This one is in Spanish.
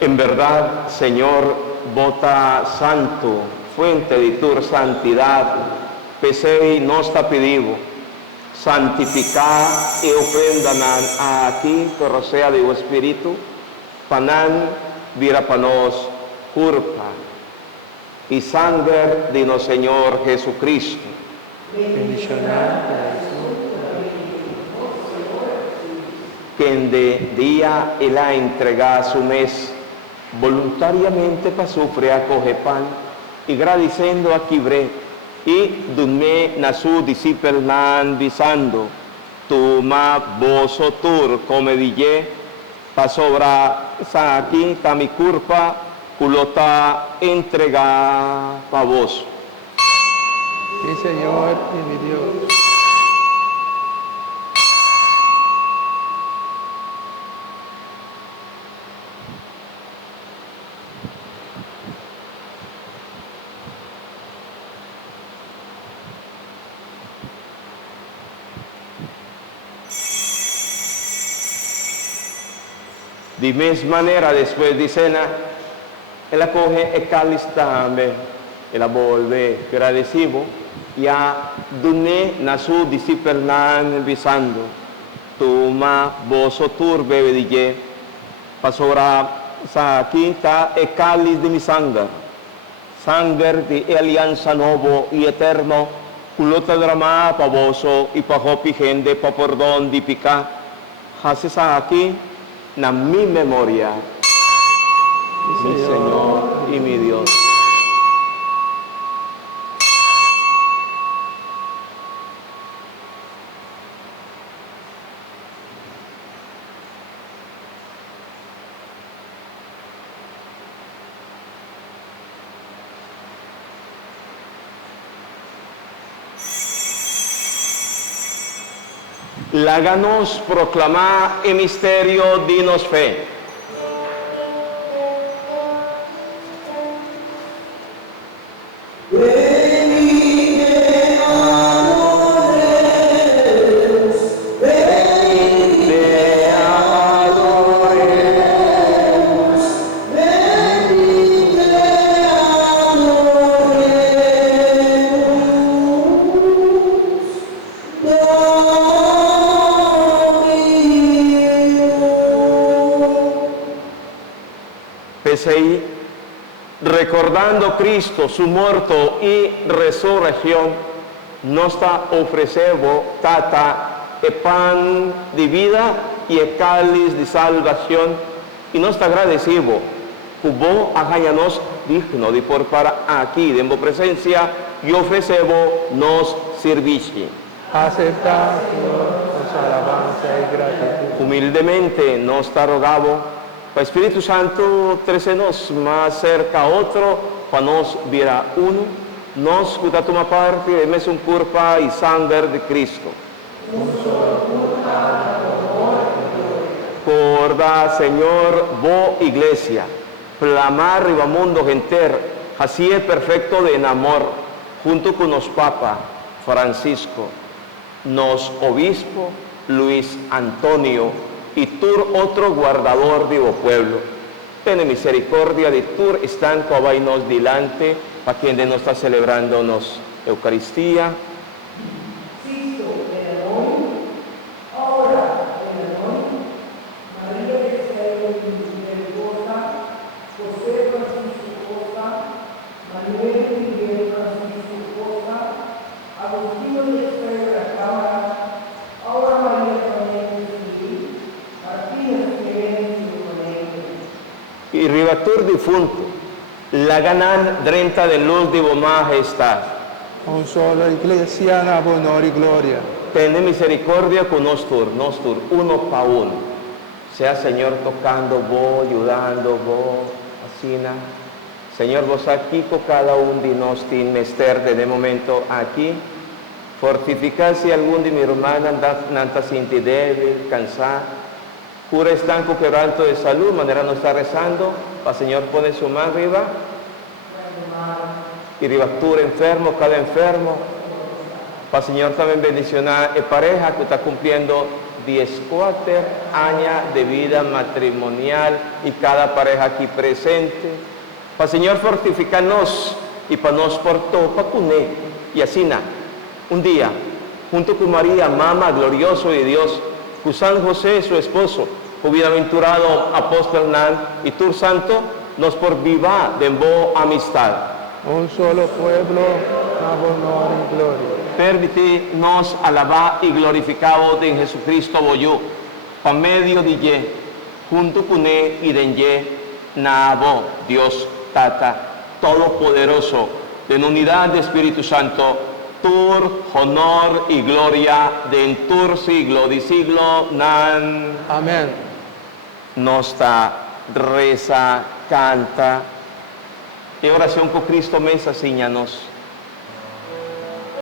En verdad, Señor, vota santo, fuente de tu santidad, pesei nostra pedivo, santificar e ofrendan a ti, corrosea de tu Espíritu, panan vira panos curpa y sangre de nuestro Señor Jesucristo. Quien de día él ha entregado su mes, voluntariamente para sufrir acoge pan y agradeciendo a Kibre y dunme na su discípulo nan visando tu ma boso tur come dije pa sobra sa aquí ta mi culpa culota entrega pa vos. Sí, Señor y mi Dios. De misma manera, después de cena, él acoge el cáliz también, él vuelve agradecido y a donde na su discípulo nan visando, toma boso tur bebe dije, pasora sa aquí está el cáliz de mi sangre de alianza nuevo y eterno, culota drama pa boso y pa hopi gente pa perdón di pica, hace sa aquí na mi memoria, mi Señor y mi Dios. Láganos proclamar el misterio, dinos fe. Recordando Cristo, su muerto y resurrección, nos ofrecemos tata el pan de vida y el cáliz de salvación, y nos agradecemos que vos hagáis digno de por para aquí, de vuestra presencia, y ofrecemos nos servicio. Acepta, Señor, nuestra alabanza y gratitud. Humildemente nos rogamos, para Espíritu Santo, trecenos más cerca a otro, para nos viera uno, nos cuida toma parte de mesum curpa y sangre de Cristo. Corda, Señor, vos iglesia, plamar riba mundo genter, así es perfecto de amor, junto con los Papa Francisco, nos obispo Luis Antonio, y tur otro guardador de vos pueblo. Ten misericordia de tur están nos delante, para quien de nos está celebrando nos Eucaristía. Y y ribatur difunto, la ganan drenta de luz de vo majestad. un solo iglesia, na honor y gloria. Ten misericordia con nosotros, uno pa uno. Sea Señor tocando vos, ayudando vos, así. Señor, vos aquí con cada uno de nosotros, mester de momento aquí. Fortificar si algún de mi hermana anda sinti débil, cansada. Cura estanco quebranto de salud, manera no está rezando. El Señor pone su mano arriba. Y ribatura enfermo, cada enfermo. Para Señor también bendicionar a pareja que está cumpliendo 14 años de vida matrimonial y cada pareja aquí presente. Para Señor fortificarnos y para nos por todo, para cuné. Y así un día, junto con María, mamá glorioso de Dios, con San José, su esposo, con bienaventurado apóstol Hernán y tu santo, nos por viva de bo amistad. Un solo pueblo, na honor y gloria. Permítenos alabar y glorificado en Jesucristo boyú, por medio de ye, junto con él y de ye, nabo, Dios Tata, Todopoderoso, en unidad de Espíritu Santo, tur, honor y gloria de en tur siglo, de siglo, nan. Amén. Nostra reza, canta, y oración con Cristo mesa, síñanos.